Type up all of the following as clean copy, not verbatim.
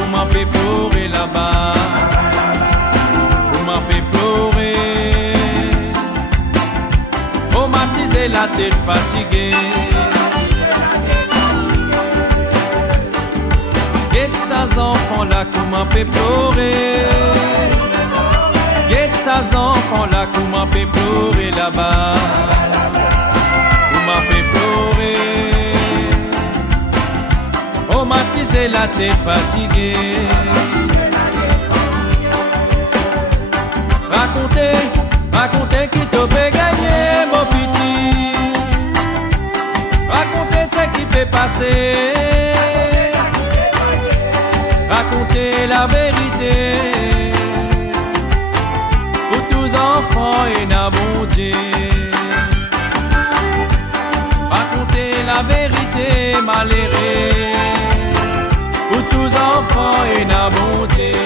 comment peut pleurer là-bas. Comment peut pleurer. Traumatisé, la tête fatiguée. Guette ces enfants là, comment peut pleurer. Guette ces enfants là, comment peut pleurer là-bas. Comment peut pleurer. Traumatisé, la tête fatiguée. Racontez qui t'a fait gagner, mon petit. Racontez ce qui peut passer. Racontez la vérité. Pour tous enfants et n'abondés. Racontez la vérité, malheureux. Pour tous enfants et n'abondés.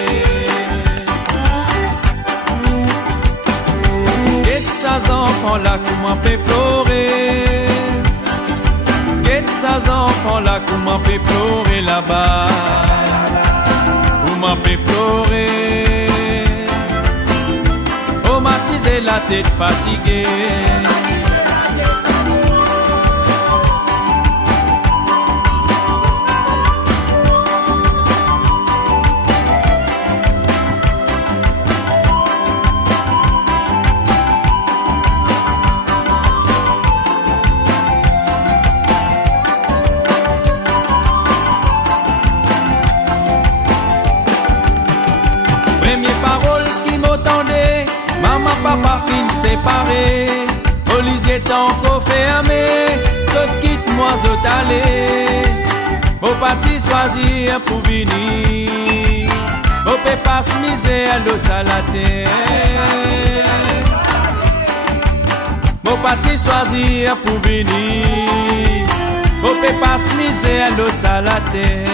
Ces enfants là, comment peut pleurer. Guette ces enfants là, comment peut pleurer là-bas. Comment peut pleurer. Traumatisé, la tête fatiguée. Première parole qui m'entendait, maman, papa, fin séparés. Olisier tant qu'au fermé, tout quitte moi, tout aller. Mon parti choisir pour venir. Mon peut pas se miser à l'eau à la terre. Mon parti choisir pour venir. Mon peut pas se miser à l'eau à la terre.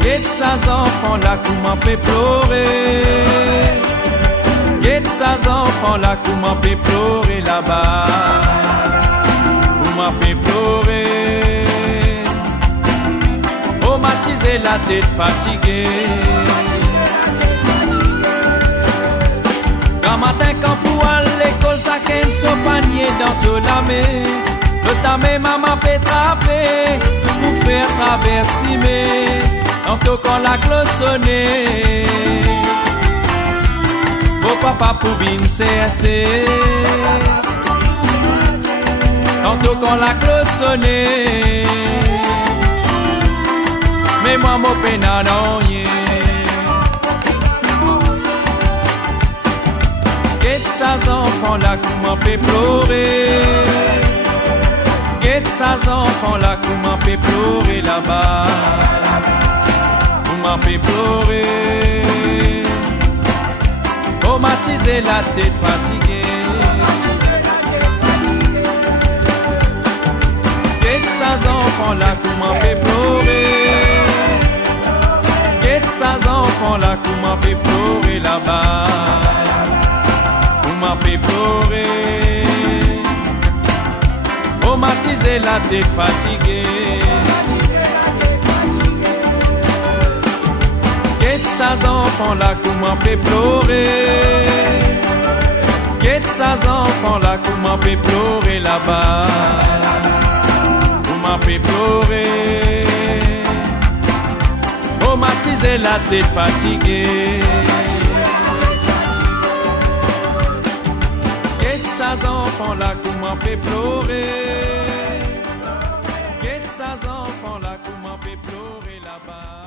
Guette ces enfants là, comment peut pleurer. Guette ces enfants là, comment peut pleurer là-bas. Comment peut pleurer. Traumatisé, la tête fatiguée. Quand matin, quand pour aller à l'école, ça qu'elle son panier dans ce lamé. Notamment maman peut trapper pour faire traverser. Tantôt quand la cloche sonnait, mon papa pour venir cesser. Tantôt quand la cloche sonnait, mais moi mon peine à rien. Guette ces enfants là, comment peut pleurer. Guette ces enfants là, comment peut pleurer là-bas. Comment peut pleurer. Traumatisé, la tête fatiguée. Guette ces enfants là, comment peut pleurer. Guette ces enfants là, comment peut pleurer là-bas. Comment peut pleurer. Traumatisé, la tête fatiguée. Guette ces enfants là, comment peut pleurer. Guette ces enfants là, comment peut pleurer là-bas. Comment peut pleurer. Traumatisé, la tête fatiguée. Guette ces enfants là, comment peut pleurer. Guette ces enfants là, comment peut pleurer là-bas.